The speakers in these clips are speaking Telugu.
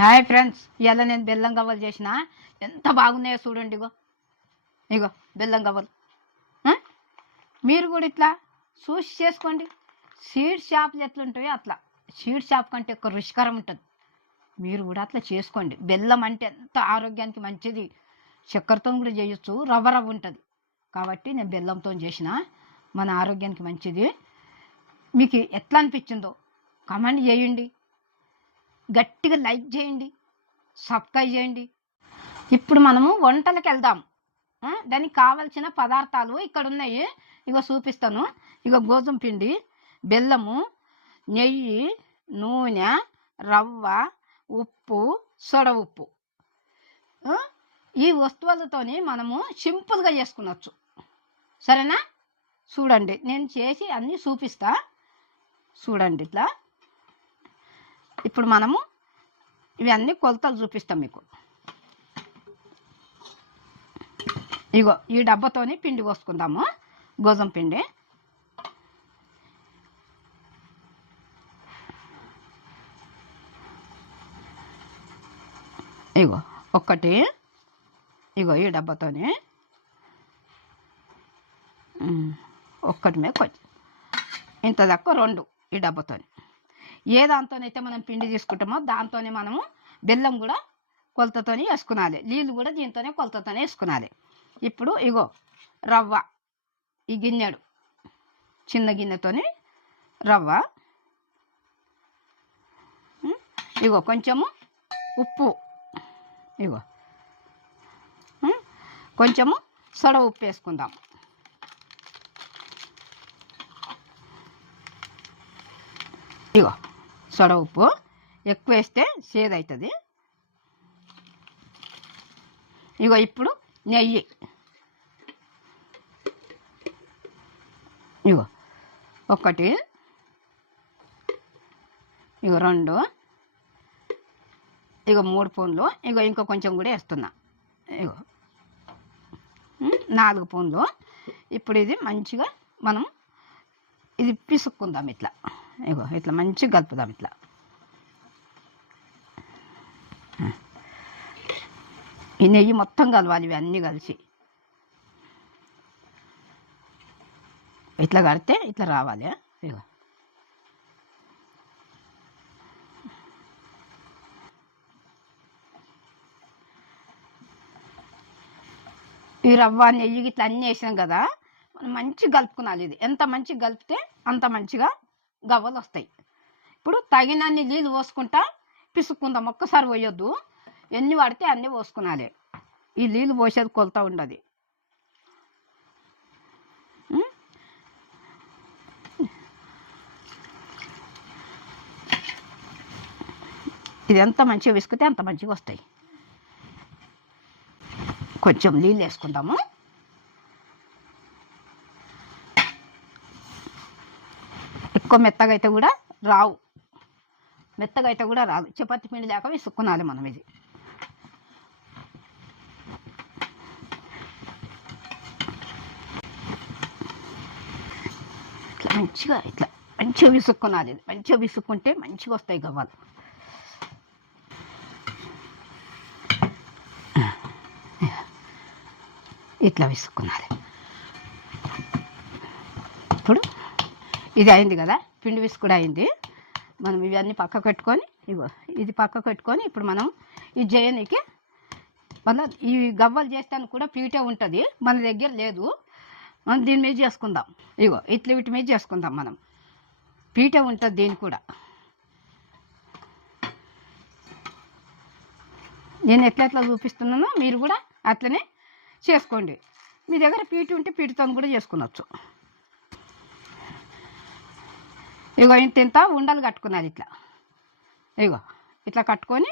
హాయ్ ఫ్రెండ్స్, ఇవాళ నేను బెల్లం గవ్వలు చేసిన. ఎంత బాగున్నాయో చూడండి. ఇగో ఇగో బెల్లం గవ్వలు. మీరు కూడా ఇట్లా చూసి చేసుకోండి. స్వీట్ షాప్లు ఎట్లుంటాయో అట్లా స్వీట్ షాప్ కంటే ఎక్కువ రుచికరం ఉంటుంది. మీరు కూడా అట్లా చేసుకోండి. బెల్లం అంటే ఎంత ఆరోగ్యానికి మంచిది. చక్కెరతో కూడా చేయొచ్చు, రవ్వ రవ్వ ఉంటుంది కాబట్టి నేను బెల్లంతో చేసిన. మన ఆరోగ్యానికి మంచిది. మీకు ఎట్లా అనిపించిందో కామెంట్ చేయండి, గట్టిగా లైక్ చేయండి, సబ్స్క్రైబ్ చేయండి. ఇప్పుడు మనము వంటలకు వెళ్దాం. దానికి కావలసిన పదార్థాలు ఇక్కడ ఉన్నాయి. ఇగో చూపిస్తాను. ఇగో గోధుమ పిండి, బెల్లము, నెయ్యి, నూనె, రవ్వ, ఉప్పు, సొడ ఉప్పు. ఈ వస్తువులతోని మనము సింపుల్గా చేసుకునవచ్చు. సరేనా? చూడండి, నేను చేసి అన్నీ చూపిస్తా. చూడండి ఇట్లా. ఇప్పుడు మనము ఇవన్నీ కొలతలు చూపిస్తాం మీకు. ఇగో ఈ డబ్బాతోని పిండి పోసుకుందాము, గోధుమ పిండి. ఇగో ఒక్కటి, ఇగో ఈ డబ్బాతోని ఒక్కటి మీద కొంచెం ఇంత దాకా రెండు. ఈ డబ్బాతోని ఏ దాంతోనైతే మనం పిండి తీసుకుంటామో దాంతోనే మనము బెల్లం కూడా కొలతతోనే వేసుకునాలి. నీళ్ళు కూడా దీంతోనే కొలతతోనే వేసుకునాలి. ఇప్పుడు ఇగో రవ్వ, ఈ గిన్నెడు చిన్న గిన్నెతోని రవ్వ. ఇగో కొంచెము ఉప్పు, ఇగో కొంచెము సొడ ఉప్పు వేసుకుందాం. ఇగో సొడ ఉప్పు ఎక్కువ వేస్తే చేదు అవుతుంది. ఇగో ఇప్పుడు నెయ్యి, ఇగో ఒకటి, ఇగో రెండు, ఇగో 3 స్పూన్లు. ఇగో ఇంకో కొంచెం కూడా వేస్తున్నా. ఇగో 4 స్పూన్లు. ఇప్పుడు ఇది మంచిగా మనం ఇది పిసుక్కుందాం ఇట్లా. ఇగో ఇట్లా మంచిగా కలుపుదాం ఇట్లా. ఈ నెయ్యి మొత్తం కలవాలి, ఇవన్నీ కలిసి ఇట్లా కడితే ఇట్లా రావాలి. ఇగో ఈ రవ్వ నెయ్యి ఇట్లా అన్నీ వేసినాం కదా, మనం మంచిగా కలుపుకునాలి. ఇది ఎంత మంచిగా కలిపితే అంత మంచిగా గవ్వలు వస్తాయి. ఇప్పుడు తగినన్ని నీళ్ళు పోసుకుంటా పిసుక్కుందాం. ఒక్కసారి పోయొద్దు, ఎన్ని పడితే అన్నీ పోసుకునాలి. ఈ నీళ్ళు పోసేది కొలత ఉండదు. ఇది ఎంత మంచిగా విసుకుతే అంత మంచిగా వస్తాయి. కొంచెం నీళ్ళు వేసుకుందాము. ఎక్కువ మెత్తగా అయితే కూడా రావు, మెత్తగా అయితే కూడా రాదు. చపాతి పిండి లేక విసుక్కునాలి మనం. ఇది ఇట్లా మంచిగా విసుక్కునాలి. ఇది మంచిగా విసుక్కుంటే మంచిగా వస్తాయి గవ్వలు. ఇట్లా విసుక్కునాలి. ఇప్పుడు ఇది అయింది కదా, పిండి విసుకుడు అయింది. మనం ఇవన్నీ పక్క పెట్టుకొని, ఇగో ఇది పక్క పెట్టుకొని ఇప్పుడు మనం ఇది చేయనీకి మళ్ళీ ఈ గవ్వలు చేస్తానికి కూడా పీటే ఉంటుంది, మన దగ్గర లేదు. మనం దీని మీద చేసుకుందాం. ఇగో ఇట్లా వీటి మీద చేసుకుందాం. మనం పీటే ఉంటుంది దీనికి కూడా. నేను ఎట్లా చూపిస్తున్నానో మీరు కూడా అట్లనే చేసుకోండి. మీ దగ్గర పీట ఉంటే పీటతో కూడా చేసుకునవచ్చు. ఇగో ఇంత ఉండలు కట్టుకున్నది ఇట్లా. ఇగో ఇట్లా కట్టుకొని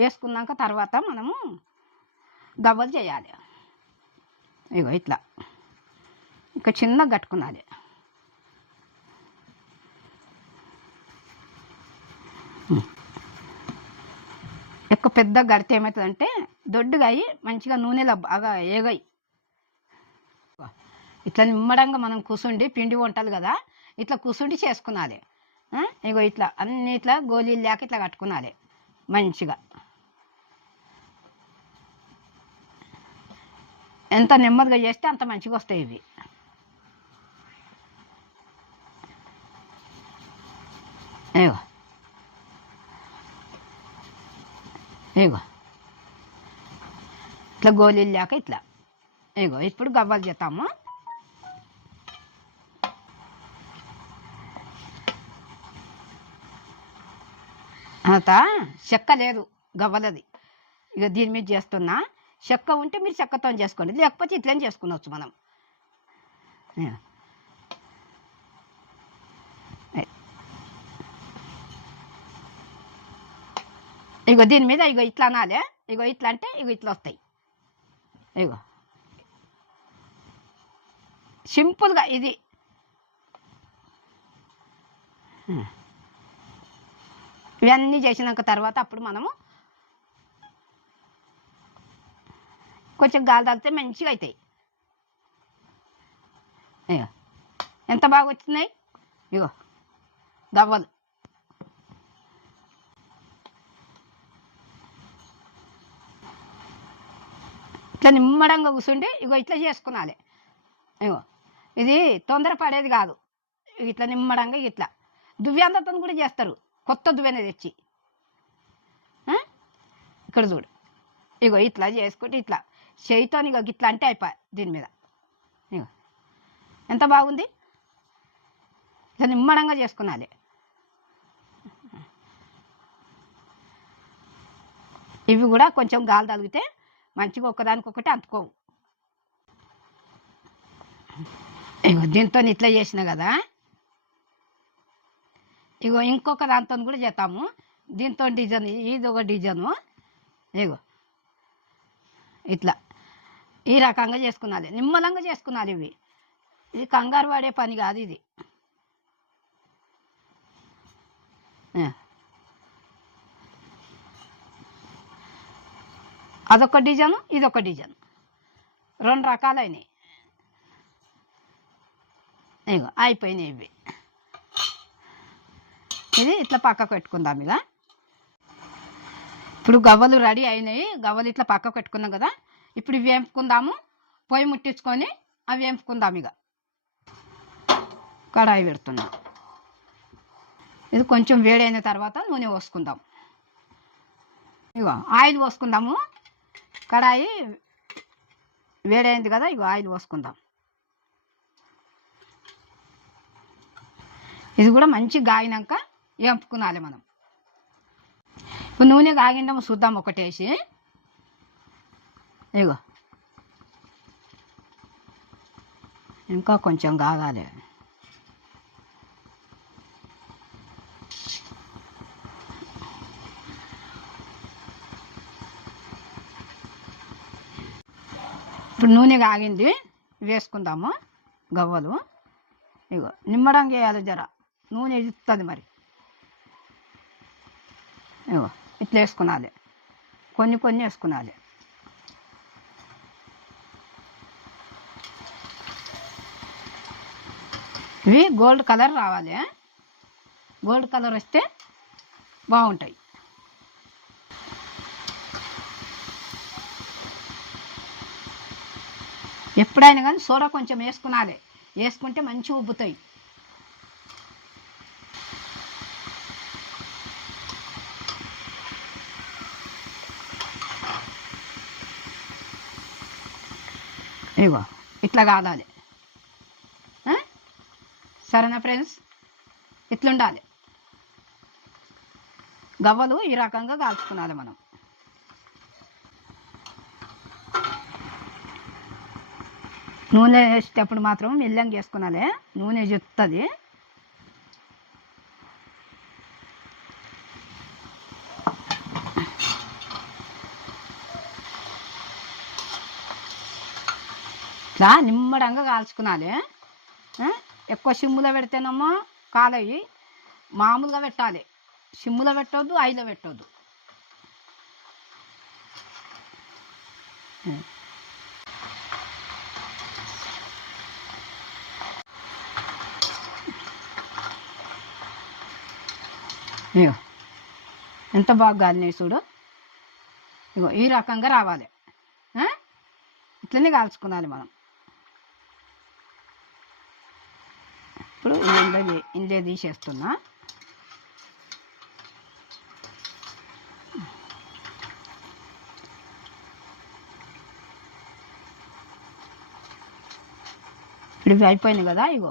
వేసుకున్నాక తర్వాత మనము గవ్వలు చేయాలి. ఇగో ఇట్లా ఇంకా చిన్నగా కట్టుకున్నది. ఎక్కువ పెద్దగా కడితే ఏమవుతుందంటే దొడ్డుగా అయ్యి మంచిగా నూనెలో బాగా ఏగాయి. ఇట్లా నిమ్మడంగా మనం కూసుండి, పిండి వంటలు కదా, ఇట్లా కూసుండి చేసుకునాలి. ఇగో ఇట్లా అన్ని ఇట్లా గోళీలు లేక ఇట్లా కట్టుకునాలి మంచిగా. ఎంత నెమ్మదిగా చేస్తే అంత మంచిగా వస్తాయి ఇవి. ఇగో ఇగో ఇట్లా గోళీలు లేక ఇట్లా. ఇగో ఇప్పుడు గవ్వలు చేస్తాము. అంత చెక్క లేదు గవ్వలది. ఇక దీని మీద చేస్తున్నా. చెక్క ఉంటే మీరు చెక్కతో చేసుకోండి, లేకపోతే ఇట్లనే చేసుకునవచ్చు మనం. ఇగో దీని మీద ఇగో ఇట్లా అనాలి. ఇగో ఇట్లా అంటే ఇగో ఇట్లా వస్తాయి. ఇగో సింపుల్గా ఇది. ఇవన్నీ చేసినాక తర్వాత అప్పుడు మనము కొంచెం గాలి తాగితే మంచిగా అవుతాయి. ఇగో ఎంత బాగా వచ్చినాయి. ఇగో గవ్వలు. ఇట్లా నిమ్మడంగా కూర్చుండి ఇగో ఇట్లా చేసుకున్నాలి. ఇగో ఇది తొందరపడేది కాదు. ఇట్లా నిమ్మడంగా ఇట్లా దువ్యాంతతో కూడా చేస్తారు. కొత్త దువ్వెన తెచ్చి ఇక్కడ చూడు. ఇగో ఇట్లా చేసుకుంటే ఇట్లా చేయితో ఇగో ఇట్లా అంటే అయిపోయి దీని మీద. ఇగో ఎంత బాగుంది. ఇట్లా నిమ్మడంగా చేసుకున్నాలి. ఇవి కూడా కొంచెం గాలి తగిలితే మంచిగా ఒకదానికొకటి అంటుకోవు. ఇగో దీంతో ఇట్లా చేసిన కదా. ఇగో ఇంకొక దాంతో కూడా చేస్తాము. దీంతో డిజైన్, ఇది ఒక డిజైను. ఇగో ఇట్లా ఈ రకంగా చేసుకున్నాలి. నిమ్మలంగా చేసుకున్నాలి. ఇవి ఇది కంగారు పడే పని కాదు ఇది. అదొక డిజైను, ఇదొక డిజైన్, రెండు రకాలైనవి. ఇగో అయిపోయినాయి ఇవి. ఇది ఇట్లా పక్కకు పెట్టుకుందాం. ఇక ఇప్పుడు గవ్వలు రెడీ అయినాయి. గవ్వలు ఇట్లా పక్కకు పెట్టుకున్నాం కదా. ఇప్పుడు ఇవి వేపుకుందాము. పొయ్యి ముట్టించుకొని అవి వేపుకుందాం. ఇక కడాయి పెడుతున్నాం. ఇది కొంచెం వేడైన తర్వాత నూనె పోసుకుందాం. ఇగో ఆయిల్ పోసుకుందాము. కడాయి వేడైంది కదా. ఇగో ఆయిల్ పోసుకుందాం. ఇది కూడా మంచి గాగినాక వేపుకునాలి మనం. ఇప్పుడు నూనె కాగిందేమో చూద్దాం ఒకటేసి. ఇగో ఇంకా కొంచెం కాగాలి. ఇప్పుడు నూనె కాగింది, వేసుకుందాము గవ్వలు. ఇగో నిమ్మడంగా వేయాలి. జర నూనె ఇస్తుంది మరి. ఇగో ఇట్లా వేసుకునాలి. కొన్ని కొన్ని వేసుకునాలి. ఇవి గోల్డ్ కలర్ రావాలి. గోల్డ్ కలర్ వస్తే బాగుంటాయి. ఎప్పుడైనా కానీ సోడా కొంచెం వేసుకునాలి. వేసుకుంటే మంచిగా ఉబ్బుతాయి. ఇగో ఇట్లా కాదాలి. సరేనా ఫ్రెండ్స్? ఇట్లుండాలి. గవ్వలు ఈ రకంగా కాల్చుకున్నాలి మనం. నూనె వేసేటప్పుడు మాత్రం మెల్లంగా వేసుకునాలి. నూనె జుస్తుంది. ఇట్లా నిమ్మడంగా కాల్చుకునాలి. ఎక్కువ సిమ్ములో పెడితేనేమో కాలయి. మామూలుగా పెట్టాలి. సిమ్ములో పెట్టొద్దు, ఐలో పెట్టొద్దు. ఇగో ఎంత బాగా కాలినాయి చూడు. ఇగో ఈ రకంగా రావాలి. ఇట్లనే కాల్చుకోవాలి మనం. ఇప్పుడు ఇందులో తీసేస్తున్నా. ఇప్పుడు ఇవి అయిపోయినాయి కదా. ఇగో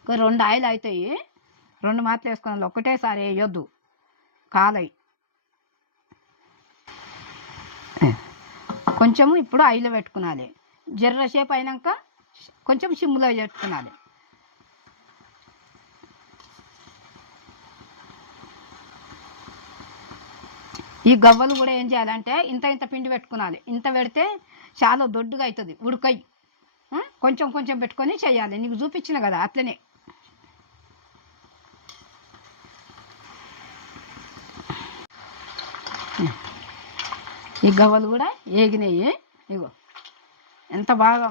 ఇంకా 2 ఆయిల్ అవుతాయి. 2 మాత్రలు వేసుకోవాలి, ఒకటేసారి వేయొద్దు, కాలయి. కొంచెము ఇప్పుడు ఆయిల్ పెట్టుకునాలి. జర్రసేపు అయినాక కొంచెం సిమ్లో పెట్టుకునాలి. ఈ గవ్వలు కూడా ఏం చేయాలంటే ఇంత ఇంత పిండి పెట్టుకునాలి. ఇంత పెడితే చాలా దొడ్డుగా అవుతుంది, ఉడకయి. కొంచెం కొంచెం పెట్టుకొని చేయాలి. నీకు చూపించిన కదా అట్లనే. ఈ గవ్వలు కూడా ఏగినాయి. ఇగో ఎంత బాగా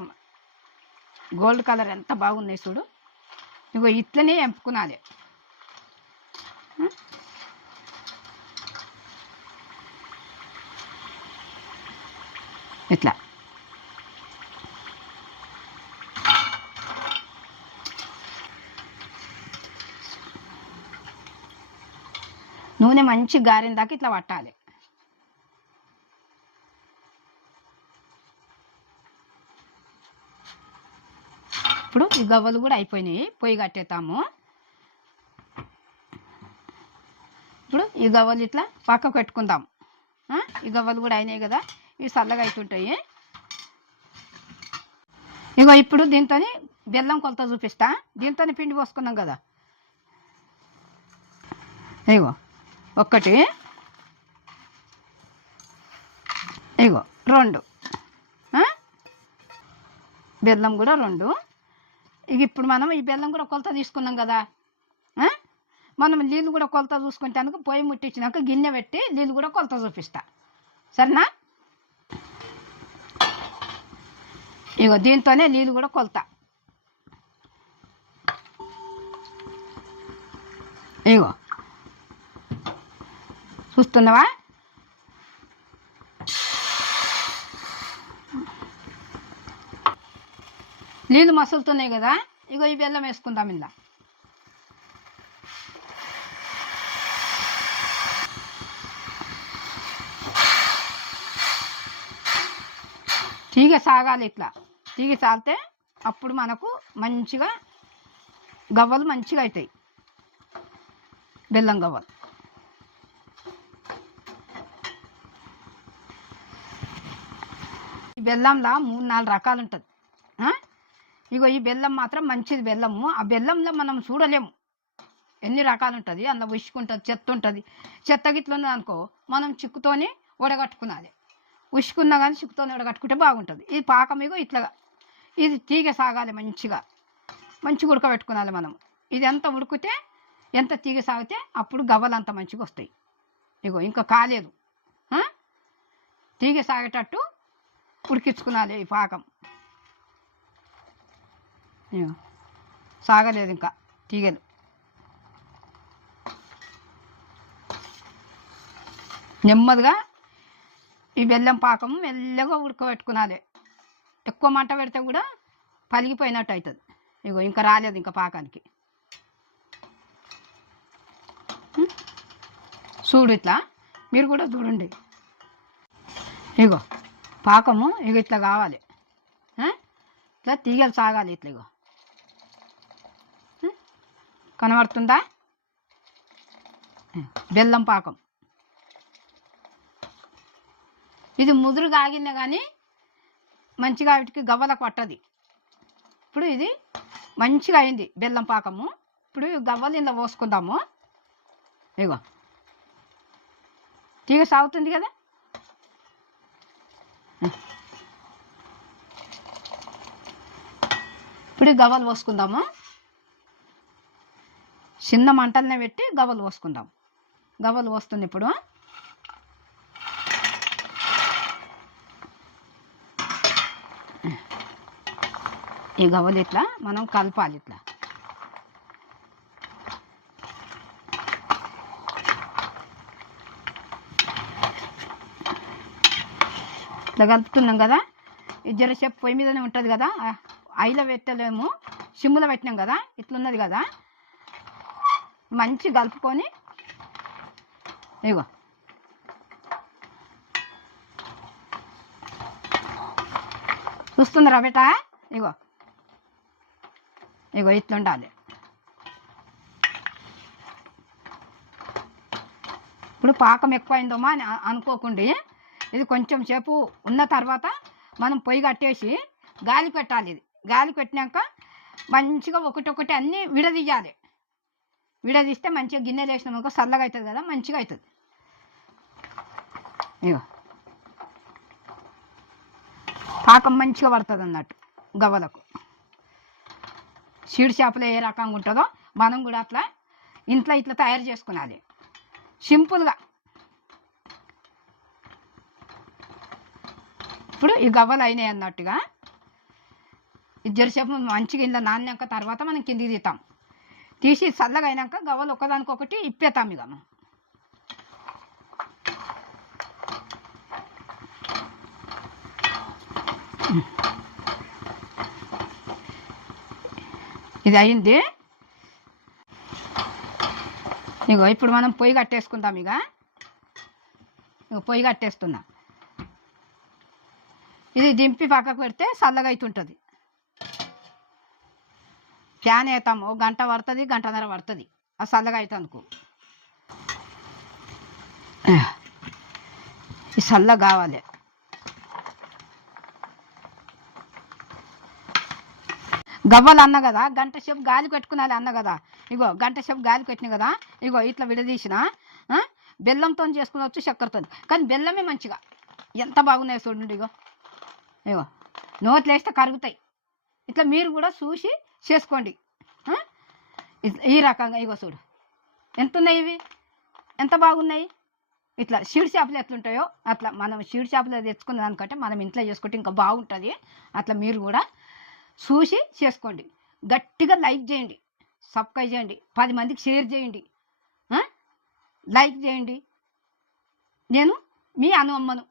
గోల్డ్ కలర్ ఎంత బాగున్నాయి చూడు. ఇగో ఇట్లనే ఎంపుకునాలి. ఇట్లా నూనె మంచి గారిన దాకా ఇట్లా పట్టాలి. ఇప్పుడు ఈ గవ్వలు కూడా అయిపోయినాయి, పొయ్యి కట్టేస్తాము. ఇప్పుడు ఈ గవ్వలు ఇట్లా పక్కకు పెట్టుకుందాం. ఈ గవ్వలు కూడా అయినాయి కదా, ఇవి చల్లగా అవుతుంటాయి. ఇగో ఇప్పుడు దీంతో బెల్లం కొలత చూపిస్తా. దీంతో పిండి పోసుకున్నాం కదా. ఇగో 1, ఇగో 2, బెల్లం కూడా 2. ఇక ఇప్పుడు మనం ఈ బెల్లం కూడా కొలత తీసుకున్నాం కదా. మనం నీళ్ళు కూడా కొలత చూసుకుంటానికి పొయ్యి ముట్టించినాక గిన్నె పెట్టి నీళ్ళు కూడా కొలత చూపిస్తా, సరేనా? ఇగో దీంతోనే నీళ్ళు కూడా కొలత. ఇగో చూస్తున్నావా? నీళ్ళు మసులుతున్నాయి కదా. ఇగో ఈ బెల్లం వేసుకుందాం. ఇందా తీగ సాగాలి. ఇట్లా తీగ సాగితే అప్పుడు మనకు మంచిగా గవ్వలు మంచిగా అవుతాయి, బెల్లం గవ్వలు. ఈ బెల్లంలో 3-4 రకాలు ఉంటుంది. ఇగో ఈ బెల్లం మాత్రం మంచిది బెల్లము. ఆ బెల్లంలో మనం చూడలేము ఎన్ని రకాలు ఉంటుంది. అందులో ఉసుకుంటుంది, చెత్త ఉంటుంది. చెత్త గిట్ల ఉన్నది అనుకో, మనం చిక్కుతోని వడగట్టుకునాలి. ఉసుకున్నా కానీ చిక్కుతోని వడగట్టుకుంటే బాగుంటుంది. ఇది పాకం ఇగో ఇట్లా ఇది తీగ సాగాలి, మంచిగా ఉడకబెట్టుకునాలి మనం. ఇది ఎంత ఉడికితే ఎంత తీగ సాగితే అప్పుడు గవ్వలు అంత మంచిగా వస్తాయి. ఇగో ఇంకా కాలేదు, తీగ సాగేటట్టు ఉడికించుకునాలి ఈ పాకం. సాగలేదు ఇంకా తీగలు. నెమ్మదిగా ఈ బెల్లం పాకం మెల్లగా ఉడకబెట్టుకునాలి. ఎక్కువ మంట పెడితే కూడా పలిగిపోయినట్టు అవుతుంది. ఇగో ఇంకా రాలేదు ఇంకా పాకానికి. చూడు ఇట్లా మీరు కూడా చూడండి. ఇగో పాకము ఇగో ఇట్లా కావాలి, ఇట్లా తీగలు సాగాలి. ఇట్లా ఇగో కనబడుతుందా? బెల్లం పాకం ఇది ముదురుగా ఆగినా కానీ మంచిగా వీటికి గవ్వలకు పట్టది. ఇప్పుడు ఇది మంచిగా అయింది బెల్లం పాకము. ఇప్పుడు గవ్వలు ఇందులో పోసుకుందాము. ఇగో తీగ సాగుతుంది కదా. ఇప్పుడు గవ్వలు పోసుకుందాము. చిన్న మంటలనే పెట్టి గవ్వలు పోసుకుందాం. గవ్వలు పోస్తుంది ఇప్పుడు. ఈ గవ్వలు ఇట్లా మనం కలపాలి. ఇట్లా ఇట్లా కలుపుతున్నాం కదా. ఇది జరసేపు పొయ్యి మీదనే ఉంటుంది కదా, ఐలో పెట్టలేము, సిమ్ములో పెట్టినాం కదా, ఇట్లున్నది కదా, మంచి కలుపుకొని ఇగో చూస్తుందిరా బేట, ఇగో ఇగో ఇట్లుండాలి. ఇప్పుడు పాకం ఎక్కువైందమ్మా అని అనుకోకుండా ఇది కొంచెం సేపు ఉన్న తర్వాత మనం పొయ్యి కట్టేసి గాలి పెట్టాలి. ఇది గాలి పెట్టినాక మంచిగా ఒకటి అన్నీ విడదీయాలి. విడదీస్తే మంచిగా గిన్నెలు వేసినామనుకో చల్లగా అవుతుంది కదా, మంచిగా అవుతుంది. ఇగో పాకం మంచిగా పడుతుంది అన్నట్టు గవ్వలకు. సీడ్ చేపలు ఏ రకంగా ఉంటుందో మనం కూడా అట్లా ఇంట్లో ఇట్లా తయారు చేసుకున్నది సింపుల్గా. ఇప్పుడు ఈ గవ్వలు అయినాయి అన్నట్టుగా ఇది జరసేపు మంచిగా ఇంట్లో నాన్నాక తర్వాత మనం కిందికి తీస్తాం. తీసి చల్లగా అయినాక గవ్వలు ఒకదానికొకటి ఇప్పేతాం. ఇక మనం ఇది అయింది. ఇగో ఇప్పుడు మనం పొయ్యి కట్టేసుకుందాం. ఇక పొయ్యి కట్టేస్తున్నా. ఇది దింపి పక్కకు పెడితే చల్లగా అవుతుంటుంది. ఫ్యాన్ వేస్తాము, 1 గంట పడుతుంది, 1 గంటన్నర పడుతుంది ఆ చల్లగా అవుతుంది అనుకో. ఈ చల్లగా కావాలి. గవ్వలు అన్న కదా, 1 గంట సేపు గాలి పెట్టుకున్నాలి అన్న కదా. ఇగో 1 గంట సేపు గాలి పెట్టిన కదా, ఇగో ఇట్లా విడదీసిన బెల్లంతో చేసుకునవచ్చు, చక్కెరతో, కానీ బెల్లమే మంచిగా ఎంత బాగున్నాయి చూడండి. ఇగో ఇగో నోట్లు వేస్తే కరుగుతాయి. ఇట్లా మీరు కూడా చూసి చేసుకోండి ఈ రకంగా. ఇగో చూడు ఎంత ఉన్నాయి, ఇవి ఎంత బాగున్నాయి. ఇట్లా సీడ్ చేపలు ఎట్లుంటాయో అట్లా మనం సీడ్ చేపలు తెచ్చుకున్న దానికంటే మనం ఇంట్లో చేసుకుంటే ఇంకా బాగుంటుంది. అట్లా మీరు కూడా చూసి చేసుకోండి. గట్టిగా లైక్ చేయండి, సబ్స్క్రైబ్ చేయండి, 10 మందికి షేర్ చేయండి, లైక్ చేయండి. నేను మీ అమ్మను.